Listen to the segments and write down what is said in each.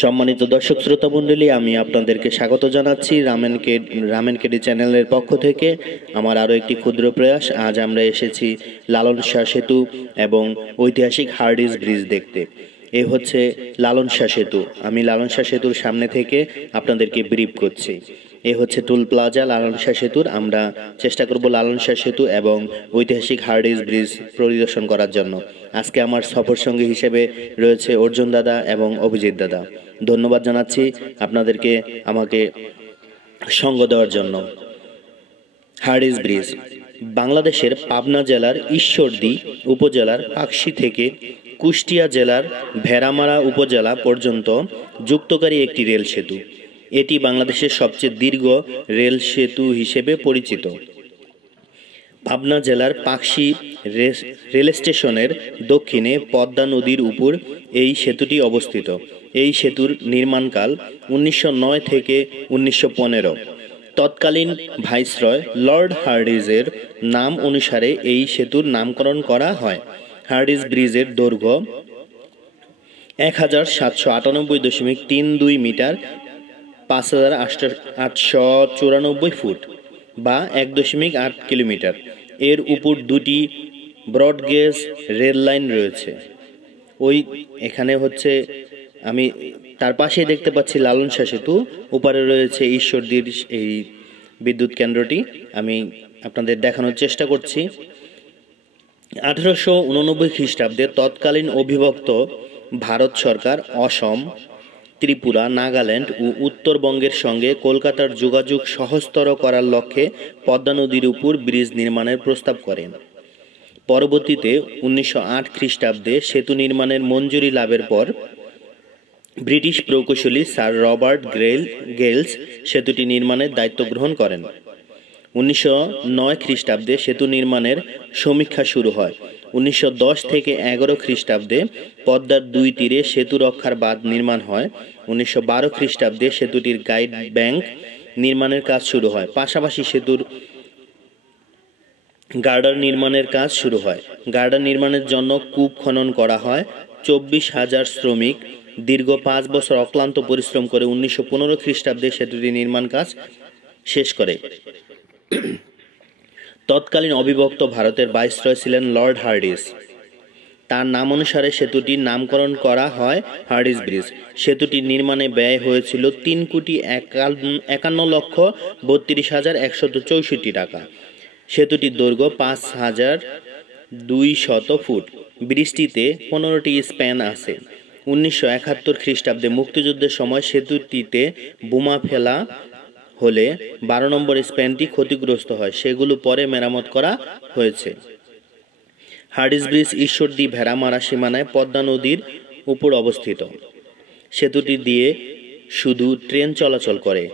সম্মানিত দর্শক শ্রোতা মণ্ডলী, আমি আপনাদেরকে স্বাগত জানাচ্ছি রামেনকেডি চ্যানেলের পক্ষ থেকে। আমার আরও একটি ক্ষুদ্র প্রয়াস। আজ আমরা এসেছি লালন শাহ সেতু এবং ঐতিহাসিক হার্ডিঞ্জ ব্রিজ দেখতে। এ হচ্ছে লালন শাহ সেতু। আমি লালন শাহ সেতুর সামনে থেকে আপনাদেরকে ব্রিফ করছি। এ হচ্ছে টুল প্লাজা লালন শাহ সেতুর। আমরা চেষ্টা করব লালন শাহ সেতু এবং ঐতিহাসিক হার্ডিঞ্জ ব্রিজ পরিদর্শন করার জন্য। আজকে আমার সফর সঙ্গী হিসেবে রয়েছে অর্জুন দাদা এবং অভিজিৎ দাদা। ধন্যবাদ জানাচ্ছি আপনাদেরকে আমাকে সঙ্গ দেওয়ার জন্য। হার্ডিঞ্জ ব্রিজ বাংলাদেশের পাবনা জেলার ঈশ্বরদী উপজেলার পাকশী থেকে কুষ্টিয়া জেলার ভেড়ামারা উপজেলা পর্যন্ত যুক্তকারী একটি রেল সেতু। এটি বাংলাদেশের সবচেয়ে দীর্ঘ রেল সেতু হিসেবে পরিচিত। পাবনা জেলার পাকশী রেল স্টেশনের দক্ষিণে পদ্মা নদীর উপর এই সেতুটি অবস্থিত। এই সেতুর নির্মাণকাল 1909 থেকে 1915। তৎকালীন ভাইসরয় লর্ড হার্ডিঞ্জের নাম অনুসারে এই সেতুর নামকরণ করা হয়। হার্ডিঞ্জ ব্রিজের দৈর্ঘ্য 1798.32 মিটার, 5894 ফুট বা 1.8 কিলোমিটার। এর উপর দুটি ব্রডগেজ রেল লাইন রয়েছে। এখানে হচ্ছে আমি তার পাশেই দেখতে পাচ্ছি লালন শাহ সেতু, ওপারে রয়েছে ঈশ্বরদীর এই বিদ্যুৎ কেন্দ্রটি। আমি আপনাদের দেখানোর চেষ্টা করছি। 1889 খ্রিস্টাব্দে তৎকালীন অবিভক্ত ভারত সরকার অসম, ত্রিপুরা, নাগাল্যান্ড ও উত্তরবঙ্গের সঙ্গে কলকাতার যোগাযোগ সহজতর করার লক্ষ্যে পদ্মা নদীর উপর ব্রিজ নির্মাণের প্রস্তাব করেন। পরবর্তীতে 1908 খ্রিস্টাব্দে সেতু নির্মাণের মঞ্জুরি লাভের পর ব্রিটিশ প্রকৌশলী স্যার রবার্ট গেলস সেতুটি নির্মাণের দায়িত্ব গ্রহণ করেন। 1909 খ্রিস্টাব্দে সেতু নির্মাণের সমীক্ষা শুরু হয়। 1910 থেকে 11 খ্রিস্টাব্দে পদ্মার দুই তীরে সেতু রক্ষার বাঁধ নির্মাণ হয়। 1912 খ্রিস্টাব্দে সেতুটির গাইড ব্যাংক নির্মাণের কাজ শুরু হয়। পাশাপাশি সেতুর গার্ডার নির্মাণের কাজ শুরু হয়। গার্ডার নির্মাণের জন্য কূপ খনন করা হয়। 24,000 শ্রমিক দীর্ঘ 5 বছর অক্লান্ত পরিশ্রম করে 1915 খ্রিস্টাব্দে সেতুটি নির্মাণ কাজ শেষ করে। তৎকালীন অবিভক্ত ভারতের ভাইসরয় ছিলেন লর্ড হার্ডিঞ্জ। তার নাম অনুসারে সেতুটির নামকরণ করা হয় হার্ডিঞ্জ ব্রিজ। সেতুটির নির্মাণে ব্যয় হয়েছিল 3,51,32,164 টাকা। সেতুটির দৈর্ঘ্য 5,200 ফুট। ব্রিজটিতে 15টি স্প্যান আছে। 1971 খ্রিস্টাব্দে মুক্তিযুদ্ধের সময় সেতুটিতে বোমা ফেলা হলে 12 নম্বর স্প্যানটি ক্ষতিগ্রস্ত হয়। সেগুলো পরে মেরামত করা হয়েছে। হার্ডিঞ্জ ব্রিজ ঈশ্বরদী ভেড়ামারা সীমানায় পদ্মা নদীর উপর অবস্থিত। সেতুটি দিয়ে শুধু ট্রেন চলাচল করে।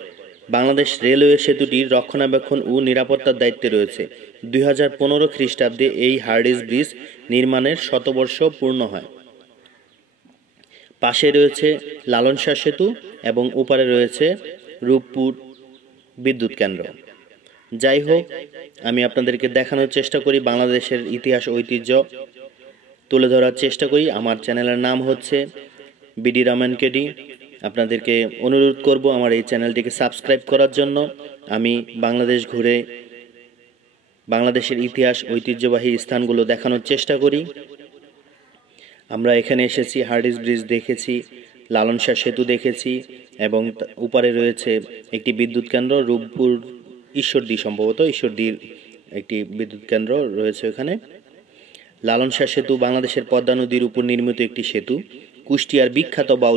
বাংলাদেশ রেলওয়ে সেতুটির রক্ষণাবেক্ষণ ও নিরাপত্তার দায়িত্বে রয়েছে। 2015 খ্রিস্টাব্দে এই হার্ডিঞ্জ ব্রিজ নির্মাণের শতবর্ষ পূর্ণ হয়। পাশে রয়েছে লালন শাহ সেতু এবং ওপারে রয়েছে রূপপুর বিদ্যুৎ কেন্দ্র। যাই হোক, আমি আপনাদেরকে দেখানোর চেষ্টা করি, বাংলাদেশের ইতিহাস ঐতিহ্য তুলে ধরার চেষ্টা করি। আমার চ্যানেলের নাম হচ্ছে বিডি রামেনকেডি। আপনাদেরকে অনুরোধ করব আমার এই চ্যানেলটিকে সাবস্ক্রাইব করার জন্য। আমি বাংলাদেশ ঘুরে বাংলাদেশের ইতিহাস ঐতিহ্যবাহী স্থানগুলো দেখানোর চেষ্টা করি। আমরা এখানে এসেছি, হার্ডিঞ্জ ব্রিজ দেখেছি, লালন শাহ সেতু দেখেছি এবং উপরে রয়েছে একটি বিদ্যুৎ কেন্দ্র, রূপপুর ঈশ্বরদী, সম্ভবত ঈশ্বরদীর একটি বিদ্যুৎ কেন্দ্র রয়েছে ওখানে। লালন শাহ সেতু বাংলাদেশের পদ্মা নদীর উপর নির্মিত একটি সেতু। কুষ্টিয়ার বিখ্যাত বাউল